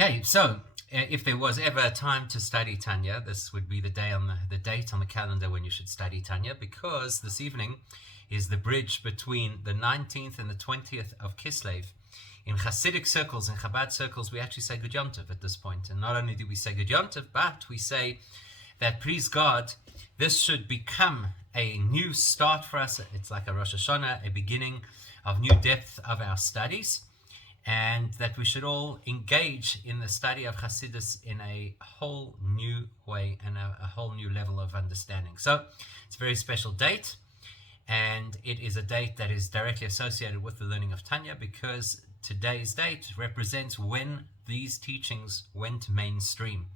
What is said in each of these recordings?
Okay, so if there was ever a time to study Tanya, this would be the date on the calendar when you should study Tanya, because this evening is the bridge between the 19th and the 20th of Kislev. In Hasidic circles, in Chabad circles, we actually say Good Yom Tov at this point. And not only do we say Good Yom Tov, but we say that, please God, this should become a new start for us. It's like a Rosh Hashanah, a beginning of new depth of our studies, and that we should all engage in the study of Hasidis in a whole new way and a whole new level of understanding. So it's a very special date, and it is a date that is directly associated with the learning of Tanya, because today's date represents when these teachings went mainstream.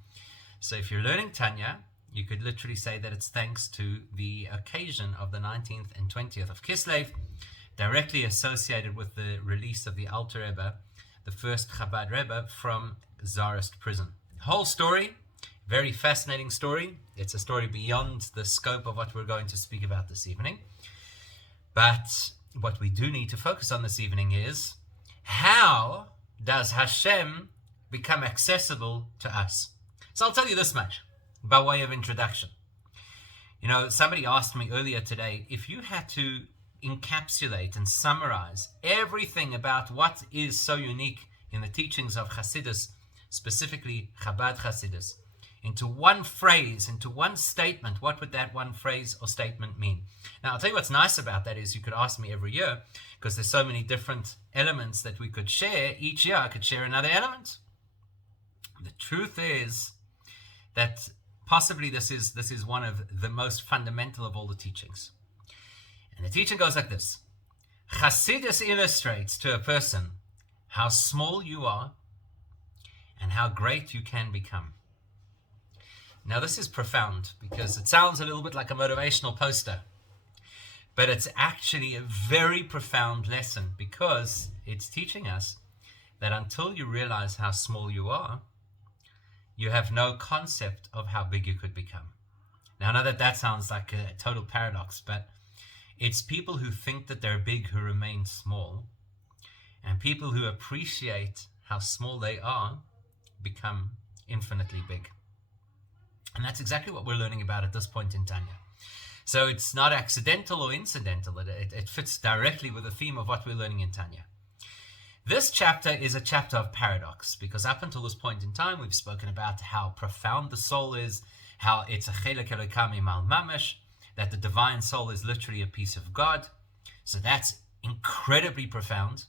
So if you're learning Tanya, you could literally say that it's thanks to the occasion of the 19th and 20th of Kislev, directly associated with the release of the Alter Rebbe, the first Chabad Rebbe, from Tsarist prison. Whole story, very fascinating story. It's a story beyond the scope of what we're going to speak about this evening. But what we do need to focus on this evening is, how does Hashem become accessible to us? So I'll tell you this much by way of introduction. You know, somebody asked me earlier today, if you had to encapsulate and summarize everything about what is so unique in the teachings of Hasidus, specifically Chabad Hasidus, into one phrase, into one statement, what would that one phrase or statement mean? Now, I'll tell you what's nice about that is you could ask me every year, because there's so many different elements that we could share. Each year I could share another element. The truth is that possibly this is one of the most fundamental of all the teachings. And the teaching goes like this. Hasidus illustrates to a person how small you are and how great you can become. Now this is profound, because it sounds a little bit like a motivational poster, but it's actually a very profound lesson, because it's teaching us that until you realize how small you are, you have no concept of how big you could become. Now I know that sounds like a total paradox, but it's people who think that they're big who remain small, and people who appreciate how small they are become infinitely big. And that's exactly what we're learning about at this point in Tanya. So it's not accidental or incidental. It fits directly with the theme of what we're learning in Tanya. This chapter is a chapter of paradox, because up until this point in time, we've spoken about how profound the soul is, how it's a chelek elokam imal mamash, that the divine soul is literally a piece of God. So that's incredibly profound.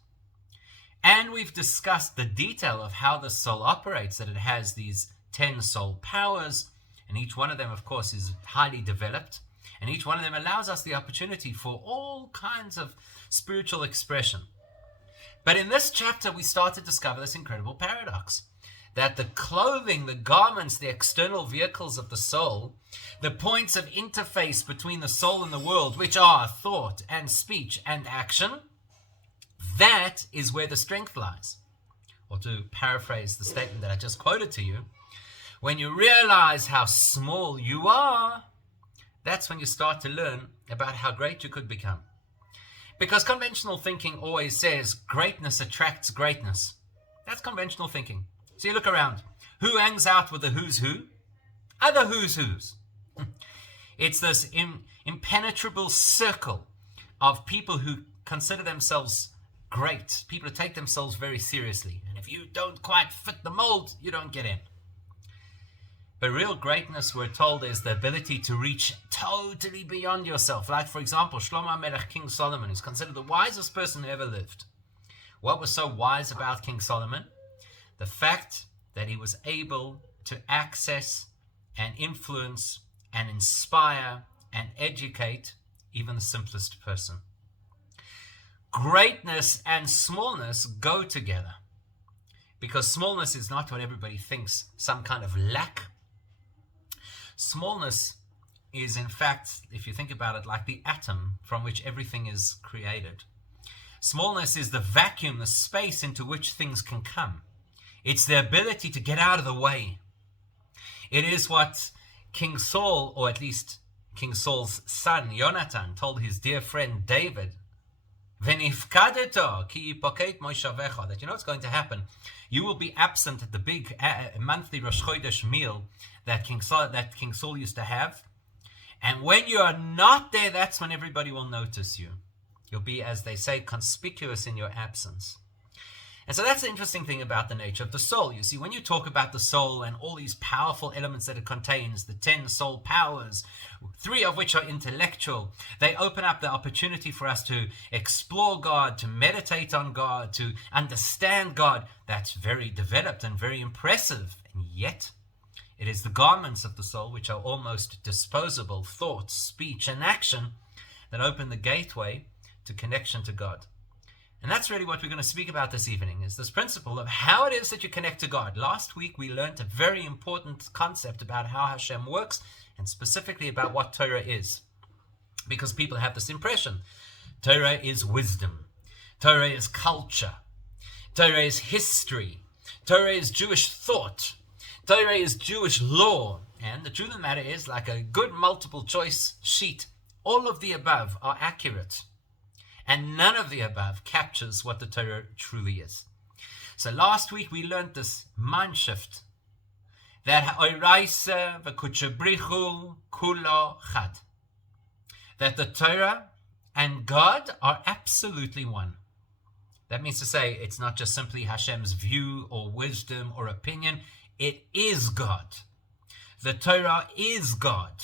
And we've discussed the detail of how the soul operates, that it has these 10 soul powers, and each one of them, of course, is highly developed, and each one of them allows us the opportunity for all kinds of spiritual expression. But in this chapter, we start to discover this incredible paradox, that the clothing, the garments, the external vehicles of the soul, the points of interface between the soul and the world, which are thought and speech and action, that is where the strength lies. Or to paraphrase the statement that I just quoted to you, when you realize how small you are, that's when you start to learn about how great you could become. Because conventional thinking always says greatness attracts greatness. That's conventional thinking. So you look around. Who hangs out with the who's who? Other who's who's. It's this impenetrable circle of people who consider themselves great. People who take themselves very seriously. And if you don't quite fit the mold, you don't get in. But real greatness, we're told, is the ability to reach totally beyond yourself. Like, for example, Shlomo HaMelech, King Solomon, is considered the wisest person who ever lived. What was so wise about King Solomon? The fact that he was able to access and influence and inspire and educate even the simplest person. Greatness and smallness go together, because smallness is not what everybody thinks, some kind of lack. Smallness is, in fact, if you think about it, like the atom from which everything is created. Smallness is the vacuum, the space into which things can come. It's the ability to get out of the way. It is what King Saul, or at least King Saul's son, Jonathan, told his dear friend David V'nifkadeto ki yipoket moshavecha. That you know what's going to happen. You will be absent at the big monthly Rosh Chodesh meal that King Saul used to have. And when you are not there, that's when everybody will notice you. You'll be, as they say, conspicuous in your absence. And so that's the interesting thing about the nature of the soul. You see, when you talk about the soul and all these powerful elements that it contains, the 10 soul powers, 3 of which are intellectual, they open up the opportunity for us to explore God, to meditate on God, to understand God. That's very developed and very impressive. And yet, it is the garments of the soul, which are almost disposable, thought, speech, and action, that open the gateway to connection to God. And that's really what we're going to speak about this evening, is this principle of how it is that you connect to God. Last week, we learned a very important concept about how Hashem works, and specifically about what Torah is. Because people have this impression. Torah is wisdom. Torah is culture. Torah is history. Torah is Jewish thought. Torah is Jewish law. And the truth of the matter is, like a good multiple choice sheet, all of the above are accurate. And none of the above captures what the Torah truly is. So last week we learned this mind shift, that oiraisa v'kuchabrichu kulo chad, that the Torah and God are absolutely one. That means to say, it's not just simply Hashem's view or wisdom or opinion. It is God. The Torah is God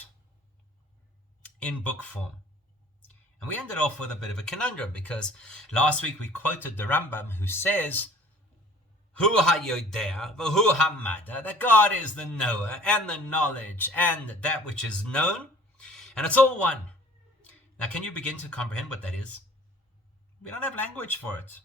in book form. And we ended off with a bit of a conundrum, because last week we quoted the Rambam, who says, Hu ha-yodea v'hu ha-mada, that God is the knower and the knowledge and that which is known, and it's all one. Now, can you begin to comprehend what that is? We don't have language for it.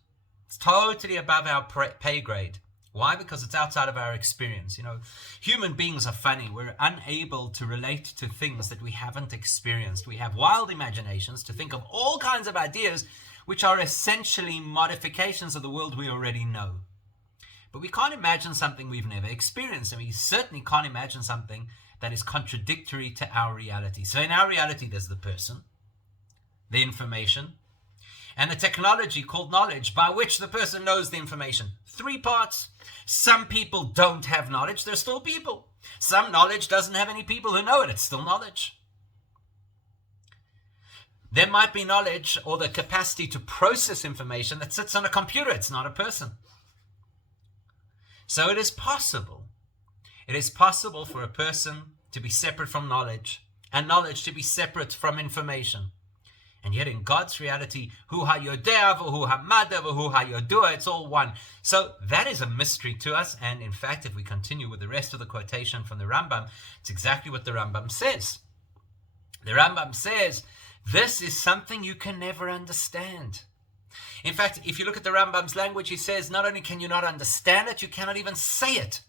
It's totally above our pay grade. Why? Because it's outside of our experience. You know, human beings are funny. We're unable to relate to things that we haven't experienced. We have wild imaginations to think of all kinds of ideas which are essentially modifications of the world we already know. But we can't imagine something we've never experienced, and we certainly can't imagine something that is contradictory to our reality. So in our reality, there's the person, the information, and the technology called knowledge, by which the person knows the information. 3 parts. Some people don't have knowledge. They're still people. Some knowledge doesn't have any people who know it. It's still knowledge. There might be knowledge or the capacity to process information that sits on a computer. It's not a person. So it is possible. It is possible for a person to be separate from knowledge, and knowledge to be separate from information. And yet in God's reality, hu ha-yodea v'hu ha-mada v'hu ha-yodua, it's all one. So that is a mystery to us. And in fact, if we continue with the rest of the quotation from the Rambam, it's exactly what the Rambam says. The Rambam says, this is something you can never understand. In fact, if you look at the Rambam's language, he says, not only can you not understand it, you cannot even say it.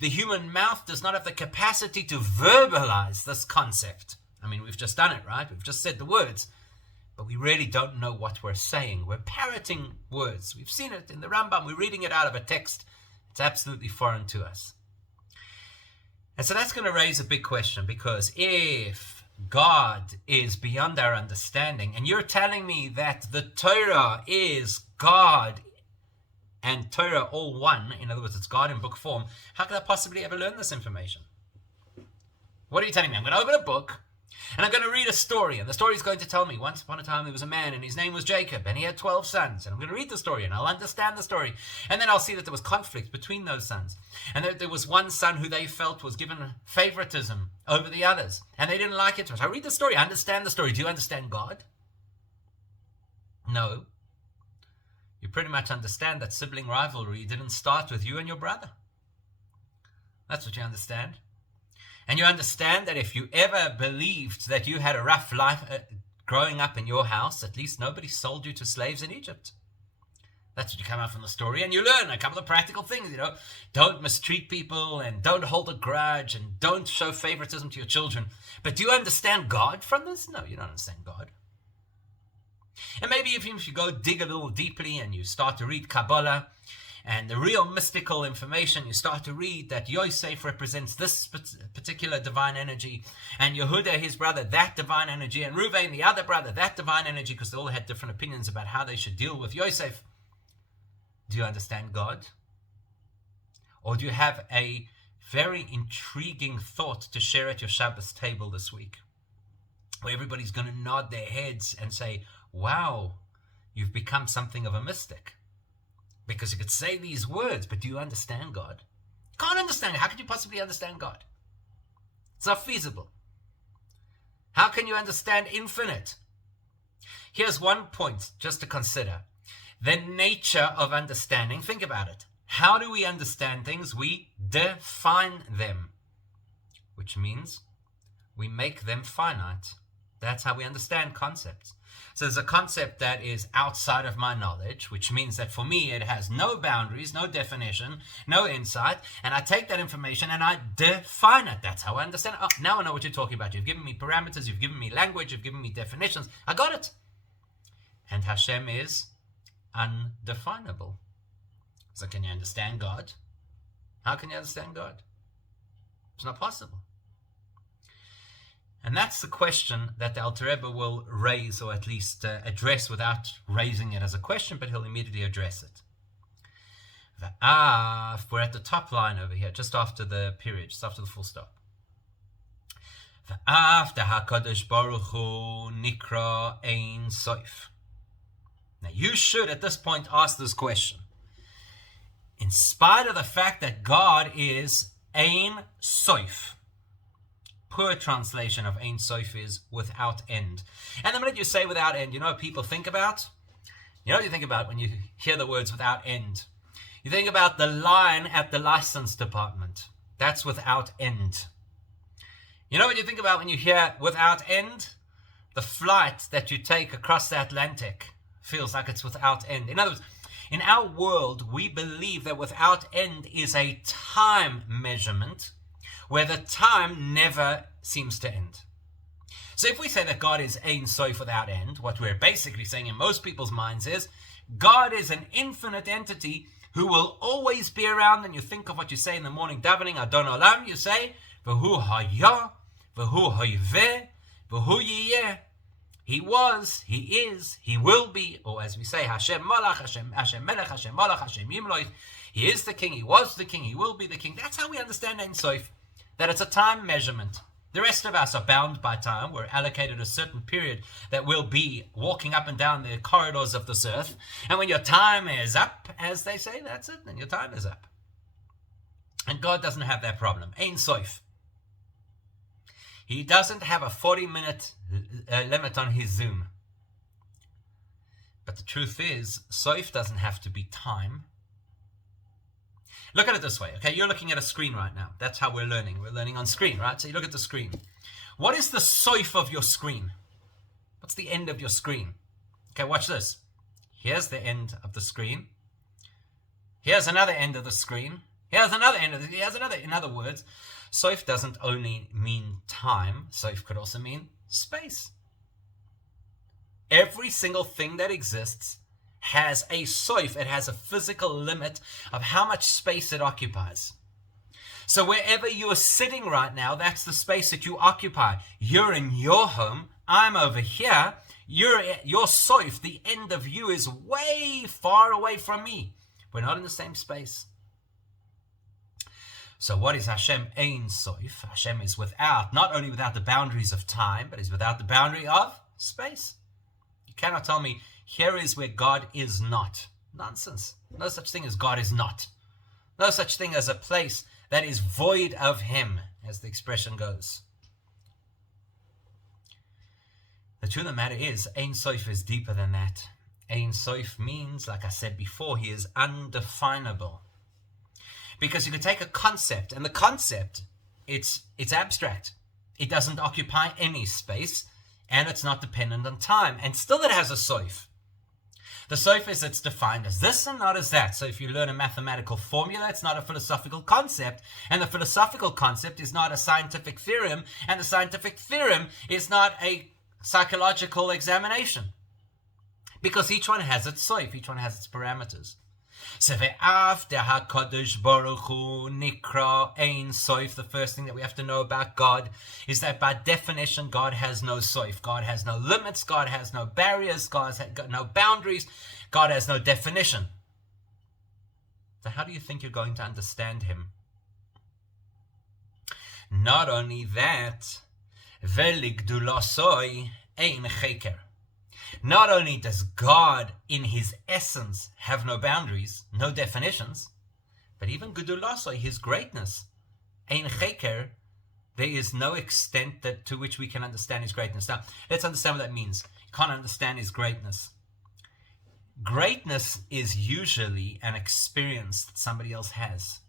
The human mouth does not have the capacity to verbalize this concept. I mean, we've just done it, right? We've just said the words. But we really don't know what we're saying. We're parroting words. We've seen it in the Rambam. We're reading it out of a text. It's absolutely foreign to us. And so that's going to raise a big question, because if God is beyond our understanding, and you're telling me that the Torah is God and Torah all one, in other words, it's God in book form, how could I possibly ever learn this information? What are you telling me? I'm going to open a book, and I'm going to read a story, and the story is going to tell me, once upon a time there was a man, and his name was Jacob, and he had 12 sons, and I'm going to read the story, and I'll understand the story, and then I'll see that there was conflict between those sons, and that there was one son who they felt was given favoritism over the others, and they didn't like it. So I read the story, I understand the story. Do you understand God? No. You pretty much understand that sibling rivalry didn't start with you and your brother. That's what you understand. And you understand that if you ever believed that you had a rough life growing up in your house, at least nobody sold you to slaves in Egypt. That's what you come out from the story, and you learn a couple of practical things, you know. Don't mistreat people, and don't hold a grudge, and don't show favoritism to your children. But do you understand God from this? No, you don't understand God. And maybe if you go dig a little deeply and you start to read Kabbalah, and the real mystical information, you start to read that Yosef represents this particular divine energy, and Yehuda, his brother, that divine energy, and Reuven, the other brother, that divine energy, because they all had different opinions about how they should deal with Yosef. Do you understand God? Or do you have a very intriguing thought to share at your Shabbos table this week, where everybody's going to nod their heads and say, wow, you've become something of a mystic? Because you could say these words, but do you understand God? You can't understand it. How could you possibly understand God? It's not feasible. How can you understand infinite? Here's one point just to consider. The nature of understanding. Think about it. How do we understand things? We define them, which means we make them finite. That's how we understand concepts. So there's a concept that is outside of my knowledge, which means that for me it has no boundaries, no definition, no insight, and I take that information and I define it. That's how I understand it. Oh, now I know what you're talking about. You've given me parameters, you've given me language, you've given me definitions. I got it. And Hashem is undefinable. So can you understand God? How can you understand God? It's not possible. And that's the question that the Alter Rebbe will raise, or at least address without raising it as a question, but he'll immediately address it. We're at the top line over here, just after the period, just after the full stop. After HaKadosh Baruch Hu Nikra Ein Sof. Now you should at this point ask this question. In spite of the fact that God is Ein Sof, poor translation of Ein Sof is without end. And the minute you say without end, you know what people think about? You know what you think about when you hear the words without end? You think about the line at the license department. That's without end. You know what you think about when you hear without end? The flight that you take across the Atlantic feels like it's without end. In other words, in our world, we believe that without end is a time measurement where the time never seems to end. So if we say that God is Ein Sof without end, what we're basically saying in most people's minds is God is an infinite entity who will always be around. And you think of what you say in the morning davening, Adon Olam, you say, V'hu haya, v'hu hayveh, v'hu yiyeh. He was, he is, he will be, or as we say, Hashem Malach, Hashem Melech, Hashem Malach, Hashem Yimloich. He is the king, he was the king, he will be the king. That's how we understand Ein Sof, that it's a time measurement. The rest of us are bound by time. We're allocated a certain period that we'll be walking up and down the corridors of this earth. And when your time is up, as they say, that's it, then your time is up. And God doesn't have that problem. Ein Sof. He doesn't have a 40-minute limit on his Zoom. But the truth is, Sof doesn't have to be time. Look at it this way, okay? You're looking at a screen right now. That's how we're learning. We're learning on screen, right? So you look at the screen. What is the Sof of your screen? What's the end of your screen? Okay, watch this. Here's the end of the screen. Here's another end of the screen. Here's another end of the screen. Here's another. In other words, Sof doesn't only mean time. Sof could also mean space. Every single thing that exists has a Sof. It has a physical limit of how much space it occupies. So wherever you are sitting right now, that's the space that you occupy. You're in your home. I'm over here. Your Sof, the end of you, is way far away from me. We're not in the same space. So what is Hashem Ein Sof? Hashem is without, not only without the boundaries of time, but is without the boundary of space. You cannot tell me, here is where God is not. Nonsense. No such thing as God is not. No such thing as a place that is void of him, as the expression goes. The truth of the matter is, Ein Sof is deeper than that. Ein Sof means, like I said before, he is undefinable. Because you can take a concept, and the concept, it's abstract. It doesn't occupy any space, and it's not dependent on time. And still it has a Sof. The Sof is it's defined as this and not as that. So if you learn a mathematical formula, it's not a philosophical concept. And the philosophical concept is not a scientific theorem. And the scientific theorem is not a psychological examination. Because each one has its Sof, each one has its parameters. After HaKadosh Baruch Hu Nikra Ein Soif, the first thing that we have to know about God is that by definition, God has no soif. God has no limits. God has no barriers. God has got no boundaries. God has no definition. So how do you think you're going to understand him? Not only that, Veligdulasoi Ein Cheker. Not only does God in his essence have no boundaries, no definitions, but even Gedulasoi, his greatness, Ein Cheker, there is no extent to which we can understand his greatness. Now, let's understand what that means. You can't understand his greatness. Greatness is usually an experience that somebody else has.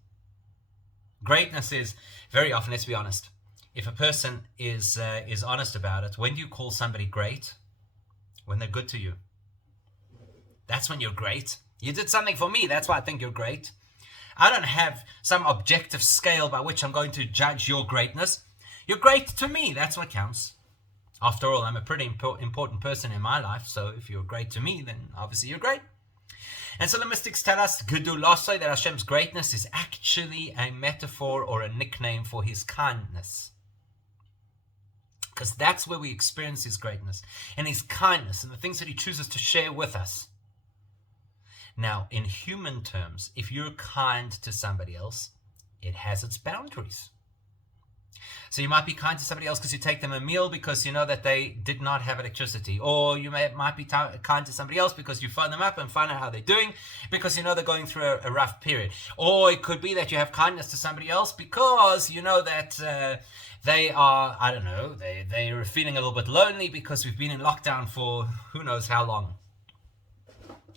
Greatness is, very often, let's be honest, if a person is honest about it, when do you call somebody great? When they're good to you. That's when you're great. You did something for me, that's why I think you're great. I don't have some objective scale by which I'm going to judge your greatness. You're great to me, that's what counts. After all, I'm a pretty important person in my life, so if you're great to me, then obviously you're great. And so the mystics tell us, Gedulasoi, that Hashem's greatness is actually a metaphor or a nickname for his kindness. Because that's where we experience his greatness and his kindness and the things that he chooses to share with us. Now, in human terms, if you're kind to somebody else, it has its boundaries. So you might be kind to somebody else because you take them a meal because you know that they did not have electricity. Or you might be kind to somebody else because you phone them up and find out how they're doing because you know they're going through a rough period. Or it could be that you have kindness to somebody else because you know that they are, I don't know, they are feeling a little bit lonely because we've been in lockdown for who knows how long.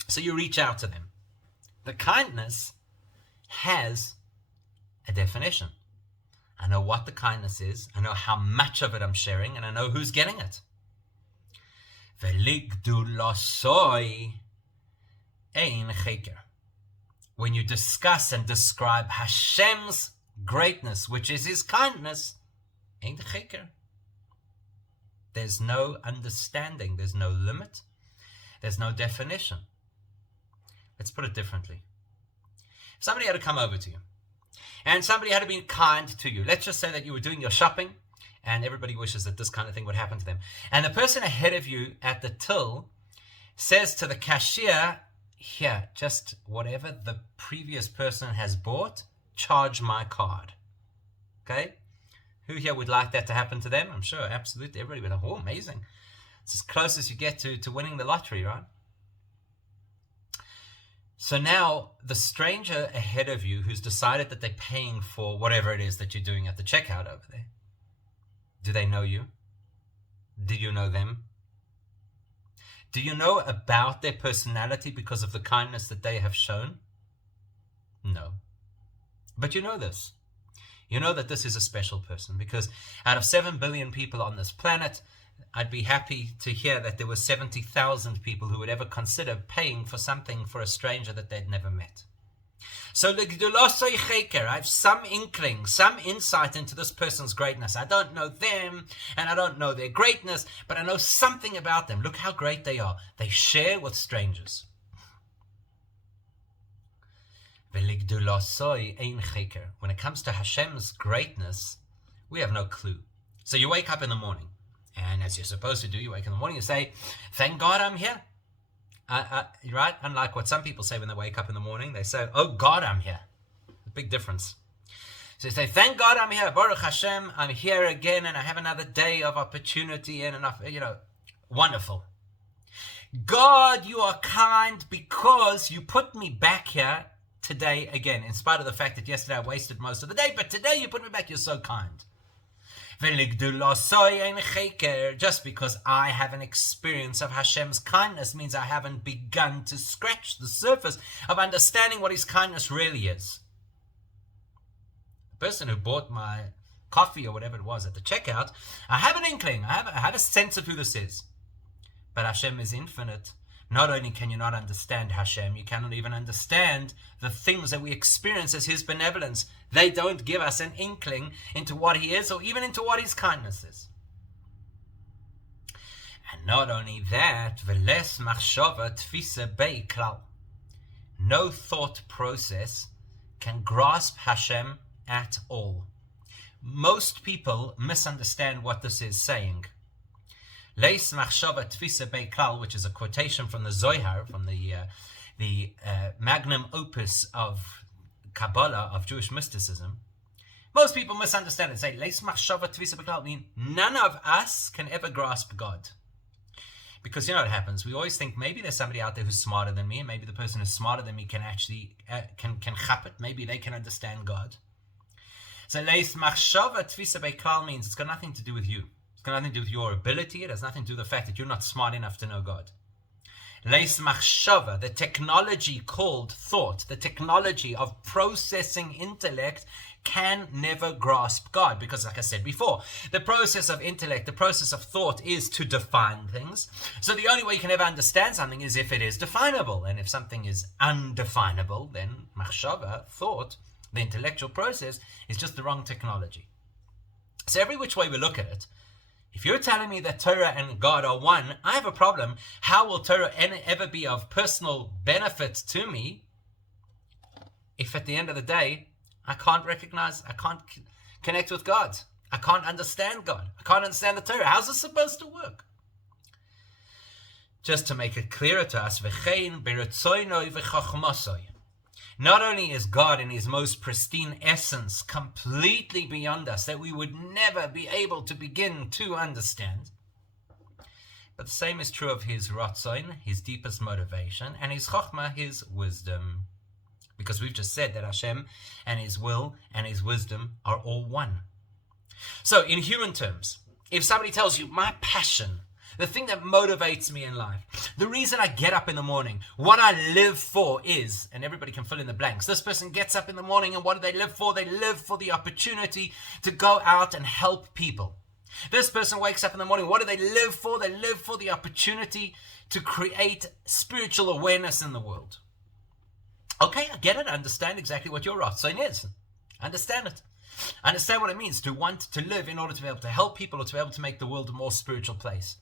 So you reach out to them. The kindness has a definition. I know what the kindness is. I know how much of it I'm sharing, and I know who's getting it. Veligdulasoi ein cheker. When you discuss and describe Hashem's greatness, which is his kindness, ein cheker. There's no understanding. There's no limit. There's no definition. Let's put it differently. If somebody had to come over to you, and somebody had to be kind to you. Let's just say that you were doing your shopping, and everybody wishes that this kind of thing would happen to them. And the person ahead of you at the till says to the cashier, here, just whatever the previous person has bought, charge my card. Okay? Who here would like that to happen to them? I'm sure, absolutely. Everybody would go, oh, amazing. It's as close as you get to winning the lottery, right? So now the stranger ahead of you who's decided that they're paying for whatever it is that you're doing at the checkout over there, do they know you? Do you know them? Do you know about their personality because of the kindness that they have shown? No. But you know this. You know that this is a special person because out of 7 billion people on this planet, I'd be happy to hear that there were 70,000 people who would ever consider paying for something for a stranger that they'd never met. So I have some inkling, some insight into this person's greatness. I don't know them and I don't know their greatness, but I know something about them. Look how great they are. They share with strangers. When it comes to Hashem's greatness, we have no clue. So you wake up in the morning. And as you're supposed to do, you wake in the morning and say, thank God I'm here. Right? Unlike what some people say when they wake up in the morning, they say, oh God, I'm here. A big difference. So you say, thank God I'm here. Baruch Hashem, I'm here again and I have another day of opportunity and enough, wonderful. God, you are kind because you put me back here today again, in spite of the fact that yesterday I wasted most of the day, but today you put me back, you're so kind. Just because I have an experience of Hashem's kindness means I haven't begun to scratch the surface of understanding what his kindness really is. The person who bought my coffee or whatever it was at the checkout, I have an inkling, I have a sense of who this is. But Hashem is infinite. Not only can you not understand Hashem, you cannot even understand the things that we experience as his benevolence. They don't give us an inkling into what he is or even into what his kindness is. And not only that, no thought process can grasp Hashem at all. Most people misunderstand what this is saying. Leis machshava tfisa beklal, which is a quotation from the Zohar, from the magnum opus of Kabbalah, of Jewish mysticism. Most people misunderstand it. Say, Leis machshava tfisa beklal, mean none of us can ever grasp God. Because you know what happens? We always think maybe there's somebody out there who's smarter than me, and maybe the person who's smarter than me can actually can chap it. Maybe they can understand God. So leis machshava tfisa beklal means it's got nothing to do with you. It's got nothing to do with your ability. It has nothing to do with the fact that you're not smart enough to know God. Leis machshava, the technology called thought, the technology of processing intellect, can never grasp God. Because like I said before, the process of intellect, the process of thought is to define things. So the only way you can ever understand something is if it is definable. And if something is undefinable, then machshava, thought, the intellectual process, is just the wrong technology. So every which way we look at it, if you're telling me that Torah and God are one, I have a problem. How will Torah ever be of personal benefit to me if at the end of the day, I can't connect with God. I can't understand God. I can't understand the Torah. How's this supposed to work? Just to make it clearer to us, not only is God in his most pristine essence completely beyond us, that we would never be able to begin to understand, but the same is true of his ratzon, his deepest motivation, and his chokhmah, his wisdom. Because we've just said that Hashem and his will and his wisdom are all one. So in human terms, if somebody tells you, my passion, the thing that motivates me in life, the reason I get up in the morning, what I live for is, and everybody can fill in the blanks. This person gets up in the morning and what do they live for? They live for the opportunity to go out and help people. This person wakes up in the morning, what do they live for? They live for the opportunity to create spiritual awareness in the world. Okay, I get it. I understand exactly what your ratzon is. I understand it. I understand what it means to want to live in order to be able to help people or to be able to make the world a more spiritual place.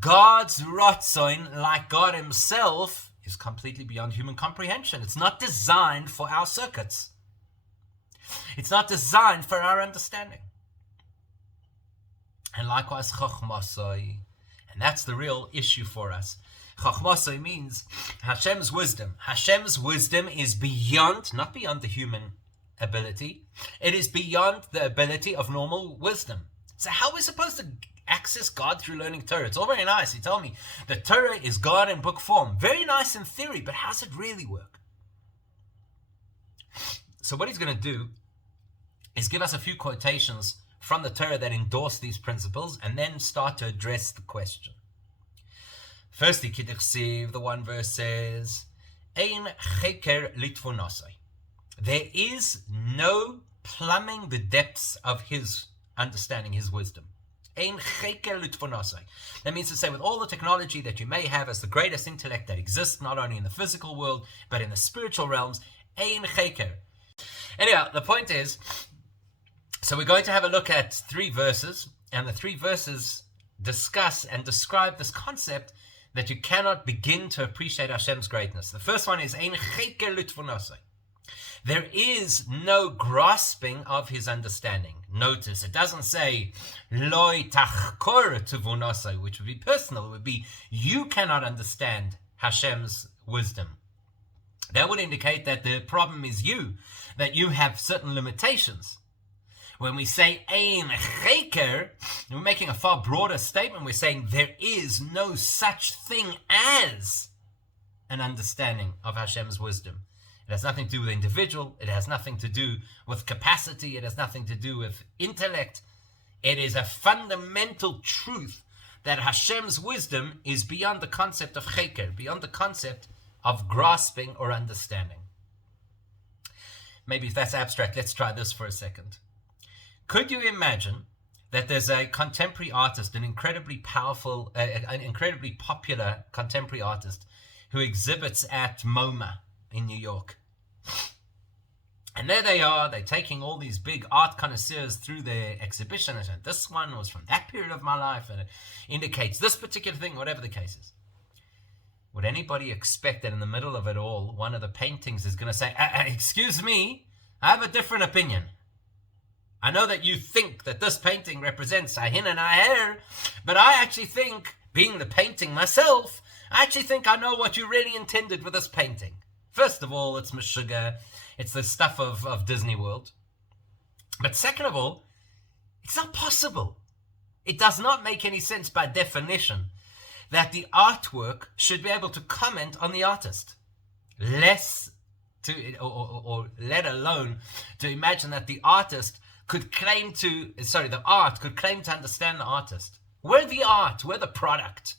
God's ratzon, like God himself, is completely beyond human comprehension. It's not designed for our circuits. It's not designed for our understanding. And likewise, chokhmasoi. And that's the real issue for us. Chokhmasoi means Hashem's wisdom. Hashem's wisdom is beyond, not beyond the human ability. It is beyond the ability of normal wisdom. So how are we supposed to access God through learning Torah? It's all very nice. He told me the Torah is God in book form. Very nice in theory, but how does it really work? So what he's going to do is give us a few quotations from the Torah that endorse these principles and then start to address the question. Firstly, Kidduchsiv, the one verse says, Ein cheker litvonosai. There is no plumbing the depths of his understanding, his wisdom. Ein cheker litvonosai. That means to say, with all the technology that you may have as the greatest intellect that exists, not only in the physical world, but in the spiritual realms, ein cheker. Anyhow, the point is, so we're going to have a look at 3 verses, and the 3 verses discuss and describe this concept that you cannot begin to appreciate Hashem's greatness. The first one is Ein cheker litvonosai. There is no grasping of his understanding. Notice, it doesn't say Loi tachkor tvonosai, which would be personal. It would be you cannot understand Hashem's wisdom. That would indicate that the problem is you, that you have certain limitations. When we say Ein cheker, we're making a far broader statement. We're saying there is no such thing as an understanding of Hashem's wisdom. It has nothing to do with the individual. It has nothing to do with capacity. It has nothing to do with intellect. It is a fundamental truth that Hashem's wisdom is beyond the concept of cheker, beyond the concept of grasping or understanding. Maybe if that's abstract, let's try this for a second. Could you imagine that there's a contemporary artist, an incredibly powerful, an incredibly popular contemporary artist who exhibits at MoMA in New York? And there they are, they're taking all these big art connoisseurs through their exhibition, and this one was from that period of my life, and it indicates this particular thing, whatever the case is. would anybody expect that in the middle of it all, one of the paintings is going to say, excuse me, I have a different opinion. I know that you think that this painting represents Ahin and Aher, but I actually think, being the painting myself, I actually think I know what you really intended with this painting. First of all, it's Meshuggah. It's the stuff of Disney World. But second of all, it's not possible. It does not make any sense by definition that the artwork should be able to comment on the artist. Let alone to imagine that the art could claim to understand the artist. We're the art, we're the product.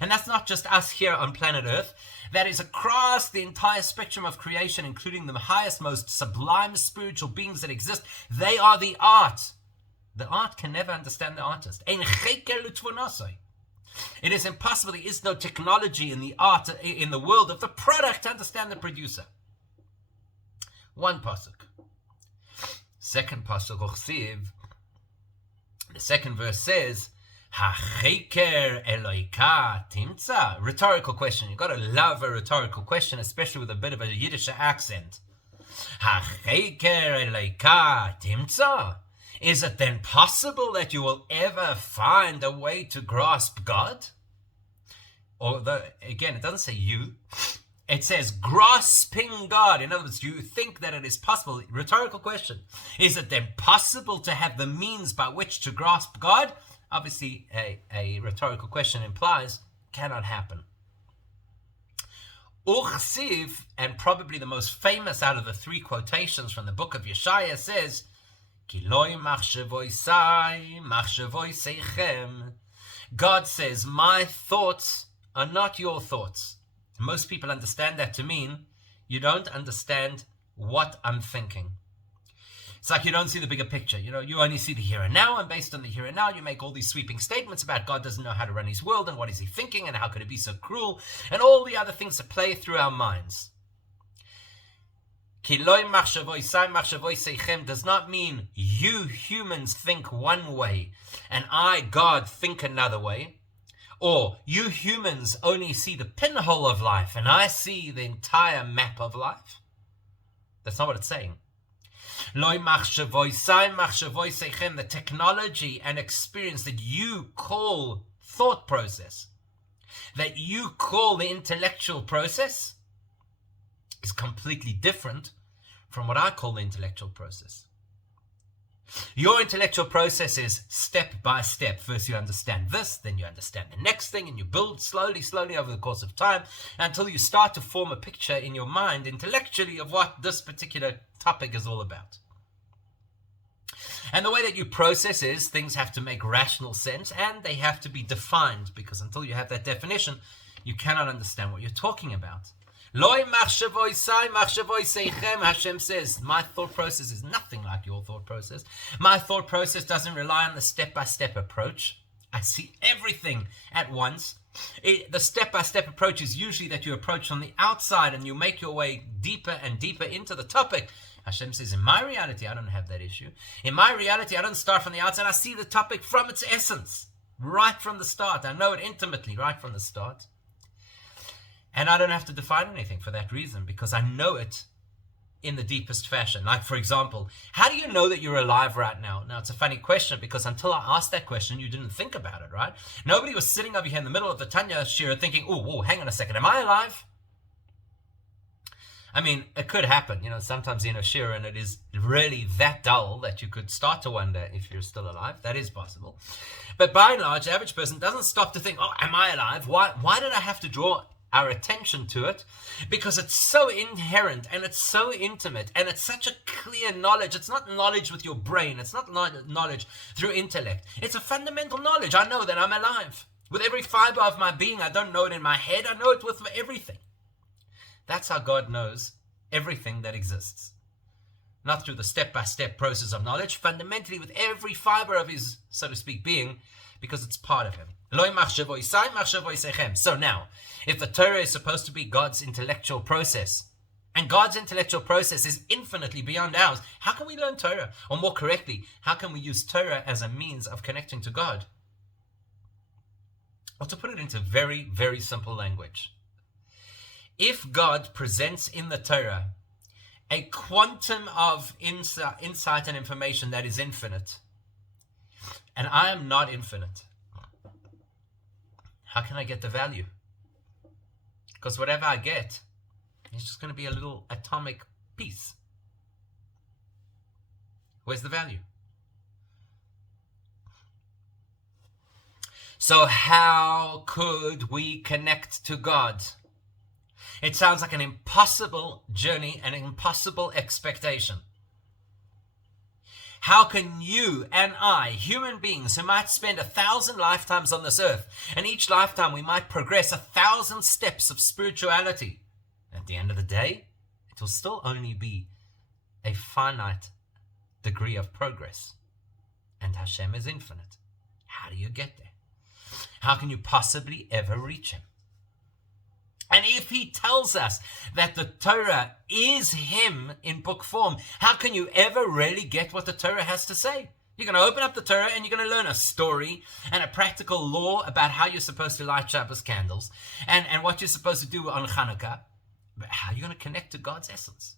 And that's not just us here on planet Earth. That is across the entire spectrum of creation, including the highest, most sublime spiritual beings that exist. They are the art. The art can never understand the artist. It is impossible. There is no technology in the art, in the world of the product, to understand the producer. One pasuk. Second pasuk, the second verse says, "Hacheker Eloika timtza." Rhetorical question. You've got to love a rhetorical question, especially with a bit of a Yiddish accent. Hacheker Eloika timtza. Is it then possible that you will ever find a way to grasp God? Although, again, it doesn't say you. It says grasping God. In other words, you think that it is possible. Rhetorical question. Is it then possible to have the means by which to grasp God? Obviously, a rhetorical question implies cannot happen. Uchsiv, and probably the most famous out of the three quotations from the book of Yeshaya, says, God says, my thoughts are not your thoughts. Most people understand that to mean you don't understand what I'm thinking. It's like you don't see the bigger picture. You only see the here and now, and based on the here and now, you make all these sweeping statements about God doesn't know how to run his world, and what is he thinking, and how could it be so cruel, and all the other things that play through our minds. Does not mean you humans think one way and I, God, think another way. Or you humans only see the pinhole of life and I see the entire map of life. That's not what it's saying. The technology and experience that you call thought process, that you call the intellectual process, is completely different from what I call the intellectual process. Your intellectual process is step by step. First you understand this, then you understand the next thing, and you build slowly over the course of time until you start to form a picture in your mind intellectually of what this particular topic is all about. And the way that you process is things have to make rational sense and they have to be defined, because until you have that definition, you cannot understand what you're talking about. Hashem says, my thought process is nothing like your thought process. My thought process doesn't rely on the step-by-step approach. I see everything at once. The step-by-step approach is usually that you approach from the outside and you make your way deeper and deeper into the topic. Hashem says, in my reality, I don't have that issue. In my reality, I don't start from the outside. I see the topic from its essence, right from the start. I know it intimately right from the start. And I don't have to define anything for that reason, because I know it in the deepest fashion. Like, for example, how do you know that you're alive right now? Now, it's a funny question, because until I asked that question, you didn't think about it, right? Nobody was sitting over here in the middle of the Tanya Shira thinking, oh, hang on a second, am I alive? I mean, it could happen, sometimes in a Shira, and it is really that dull that you could start to wonder if you're still alive. That is possible. But by and large, the average person doesn't stop to think, oh, am I alive? Why did I have to draw our attention to it? Because it's so inherent and it's so intimate and it's such a clear knowledge. It's not knowledge with your brain. It's not knowledge through intellect. It's a fundamental knowledge. I know that I'm alive. With every fiber of my being, I don't know it in my head. I know it with everything. That's how God knows everything that exists. Not through the step-by-step process of knowledge, fundamentally with every fiber of his, so to speak, being, because it's part of him. So now, if the Torah is supposed to be God's intellectual process, and God's intellectual process is infinitely beyond ours, how can we learn Torah? Or more correctly, how can we use Torah as a means of connecting to God? Or to put it into very, very simple language, If God presents in the Torah a quantum of insight and information that is infinite, and I am not infinite, how can I get the value? Because whatever I get is just going to be a little atomic piece. Where's the value? So how could we connect to God? It sounds like an impossible journey, an impossible expectation. How can you and I, human beings who might spend 1,000 lifetimes on this earth, and each lifetime we might progress 1,000 steps of spirituality, at the end of the day, it will still only be a finite degree of progress. And Hashem is infinite. How do you get there? How can you possibly ever reach him? And if he tells us that the Torah is him in book form, how can you ever really get what the Torah has to say? You're going to open up the Torah and you're going to learn a story and a practical law about how you're supposed to light Shabbos candles and what you're supposed to do on Hanukkah. But how are you going to connect to God's essence?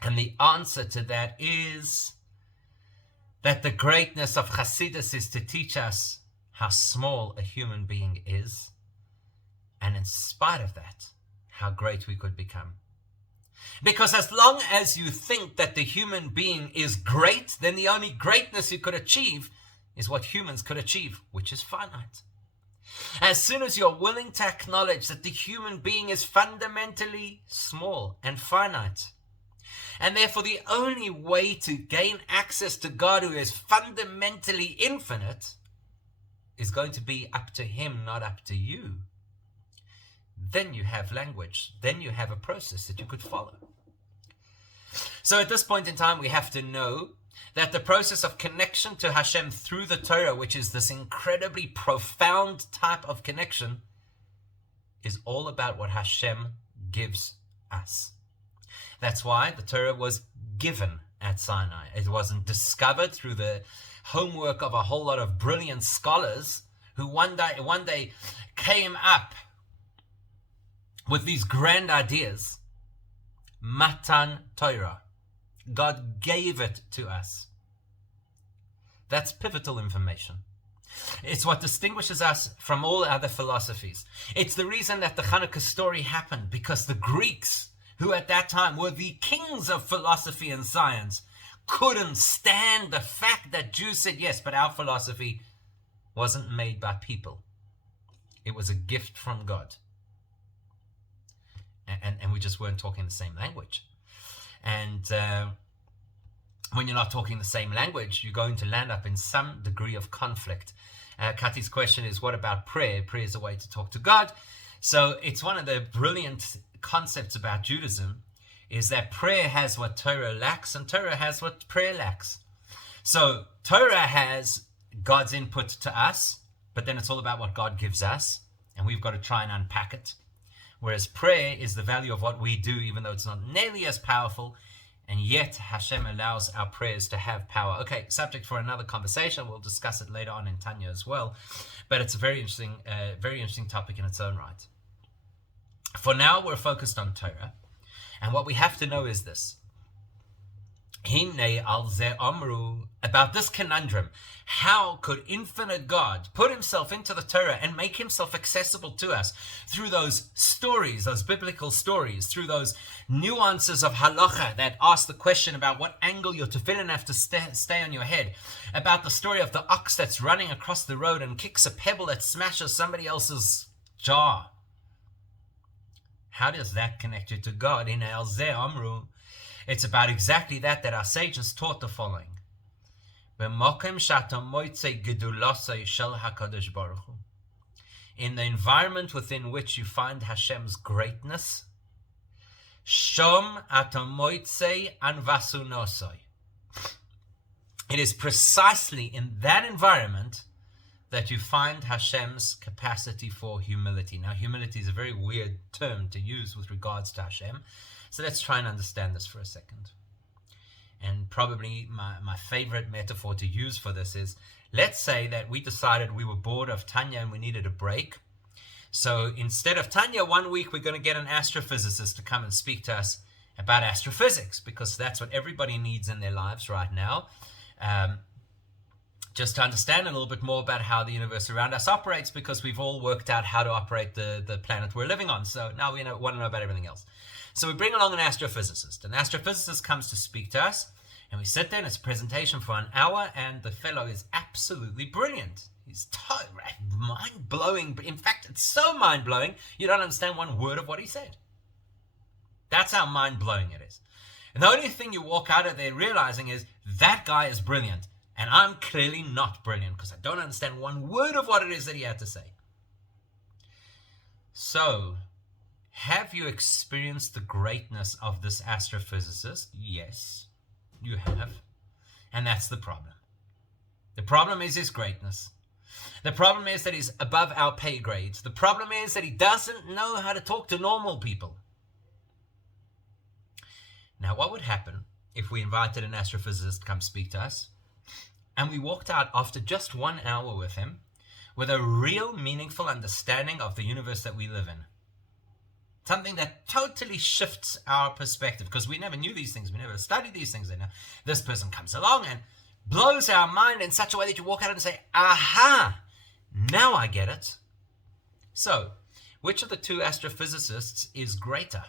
And the answer to that is that the greatness of Hasidis is to teach us how small a human being is, and in spite of that, how great we could become. Because as long as you think that the human being is great, then the only greatness you could achieve is what humans could achieve, which is finite. As soon as you're willing to acknowledge that the human being is fundamentally small and finite, and therefore the only way to gain access to God, who is fundamentally infinite, is going to be up to him, not up to you, then you have language. Then you have a process that you could follow. So at this point in time, we have to know that the process of connection to Hashem through the Torah, which is this incredibly profound type of connection, is all about what Hashem gives us. That's why the Torah was given at Sinai. It wasn't discovered through the homework of a whole lot of brilliant scholars who one day came up with these grand ideas. Matan Torah. God gave it to us. That's pivotal information. It's what distinguishes us from all other philosophies. It's the reason that the Hanukkah story happened, because the Greeks, who at that time were the kings of philosophy and science, couldn't stand the fact that Jews said, yes, but our philosophy wasn't made by people. It was a gift from God. And we just weren't talking the same language. And when you're not talking the same language, you're going to land up in some degree of conflict. Kati's question is, what about prayer? Prayer is a way to talk to God. So it's one of the brilliant concepts about Judaism, is that prayer has what Torah lacks, and Torah has what prayer lacks. So Torah has God's input to us, but then it's all about what God gives us, and we've got to try and unpack it. Whereas prayer is the value of what we do, even though it's not nearly as powerful, and yet Hashem allows our prayers to have power. Okay, subject for another conversation. We'll discuss it later on in Tanya as well. But it's a very interesting topic in its own right. For now, we're focused on Torah. And what we have to know is this. Hine al ze amru, about this conundrum. How could infinite God put himself into the Torah and make himself accessible to us through those stories, those biblical stories, through those nuances of halacha that ask the question about what angle your tefillin have to stay on your head, about the story of the ox that's running across the road and kicks a pebble that smashes somebody else's jar. How does that connect you to God? In al ze amru, it's about exactly that our sages taught the following. In the environment within which you find Hashem's greatness, it is precisely in that environment that you find Hashem's capacity for humility. Now, humility is a very weird term to use with regards to Hashem. So let's try and understand this for a second. And probably my favorite metaphor to use for this is, let's say that we decided we were bored of Tanya and we needed a break. So instead of Tanya, 1 week we're going to get an astrophysicist to come and speak to us about astrophysics, because that's what everybody needs in their lives right now. Just to understand a little bit more about how the universe around us operates, because we've all worked out how to operate the planet we're living on. So now we want to know about everything else. So we bring along an astrophysicist. An astrophysicist comes to speak to us, and we sit there, and it's a presentation for an hour, and the fellow is absolutely brilliant. He's mind-blowing. In fact, it's so mind-blowing, you don't understand one word of what he said. That's how mind-blowing it is. And the only thing you walk out of there realizing is, that guy is brilliant, and I'm clearly not brilliant, because I don't understand one word of what it is that he had to say. So, have you experienced the greatness of this astrophysicist? Yes, you have. And that's the problem. The problem is his greatness. The problem is that he's above our pay grades. The problem is that he doesn't know how to talk to normal people. Now, what would happen if we invited an astrophysicist to come speak to us, and we walked out after just 1 hour with him with a real meaningful understanding of the universe that we live in? Something that totally shifts our perspective, because we never knew these things. We never studied these things. And now this person comes along and blows our mind in such a way that you walk out and say, aha, now I get it. So, which of the two astrophysicists is greater?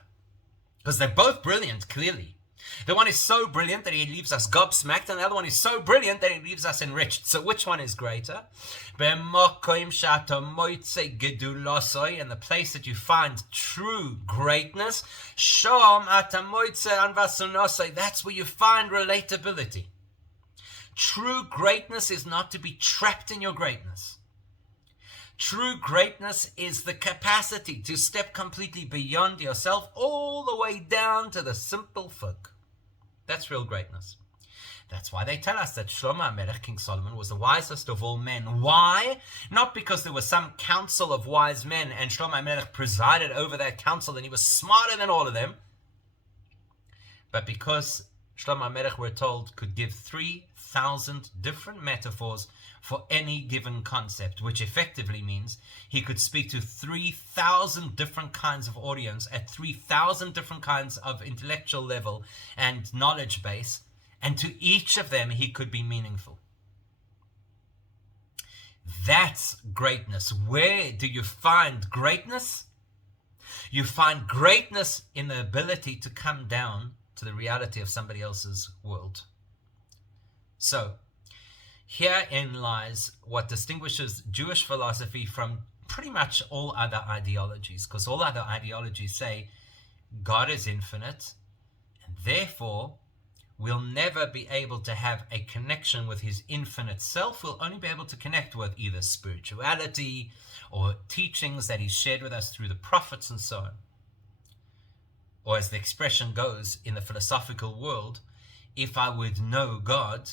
Because they're both brilliant, clearly. The one is so brilliant that he leaves us gobsmacked, and the other one is so brilliant that he leaves us enriched. So which one is greater? In the place that you find true greatness, that's where you find relatability. True greatness is not to be trapped in your greatness. True greatness is the capacity to step completely beyond yourself, all the way down to the simple folk. That's real greatness. That's why they tell us that Shlomo HaMelech, King Solomon, was the wisest of all men. Why? Not because there was some council of wise men and Shlomo HaMelech presided over that council and he was smarter than all of them, but because Shlomo HaMelech, we're told, could give 3,000 different metaphors for any given concept, which effectively means he could speak to 3,000 different kinds of audience at 3,000 different kinds of intellectual level and knowledge base, and to each of them he could be meaningful. That's greatness. Where do you find greatness? You find greatness in the ability to come down to the reality of somebody else's world. So, herein lies what distinguishes Jewish philosophy from pretty much all other ideologies, because all other ideologies say God is infinite, and therefore we'll never be able to have a connection with his infinite self. We'll only be able to connect with either spirituality or teachings that he shared with us through the prophets and so on. Or as the expression goes in the philosophical world, if I would know God,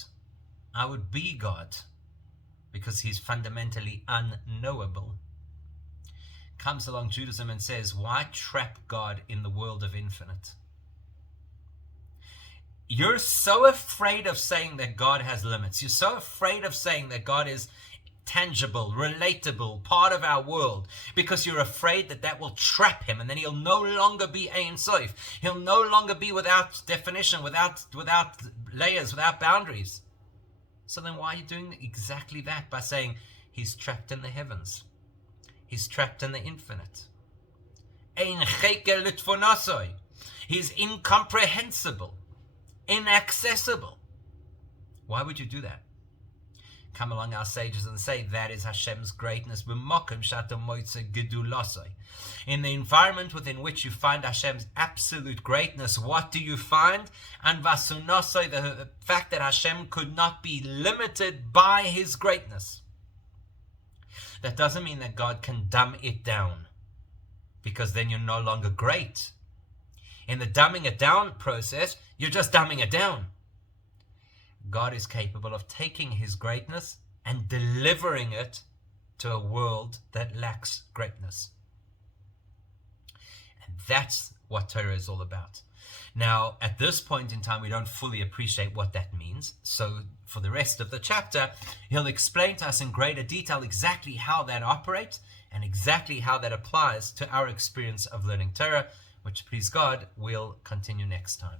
I would be God, because he's fundamentally unknowable. Comes along Judaism and says, why trap God in the world of infinite? You're so afraid of saying that God has limits. You're so afraid of saying that God is tangible, relatable, part of our world, because you're afraid that that will trap him, and then he'll no longer be Ein Sof. He'll no longer be without definition, without layers, without boundaries. So then why are you doing exactly that? By saying he's trapped in the heavens. He's trapped in the infinite. He's incomprehensible, inaccessible. Why would you do that? Come along our sages and say that is Hashem's greatness. In the environment within which you find Hashem's absolute greatness, what do you find? And the fact that Hashem could not be limited by his greatness. That doesn't mean that God can dumb it down, because then you're no longer great. In the dumbing it down process, you're just dumbing it down. God is capable of taking his greatness and delivering it to a world that lacks greatness. And that's what Torah is all about. Now, at this point in time, we don't fully appreciate what that means. So for the rest of the chapter, he'll explain to us in greater detail exactly how that operates and exactly how that applies to our experience of learning Torah, which, please God, we'll continue next time.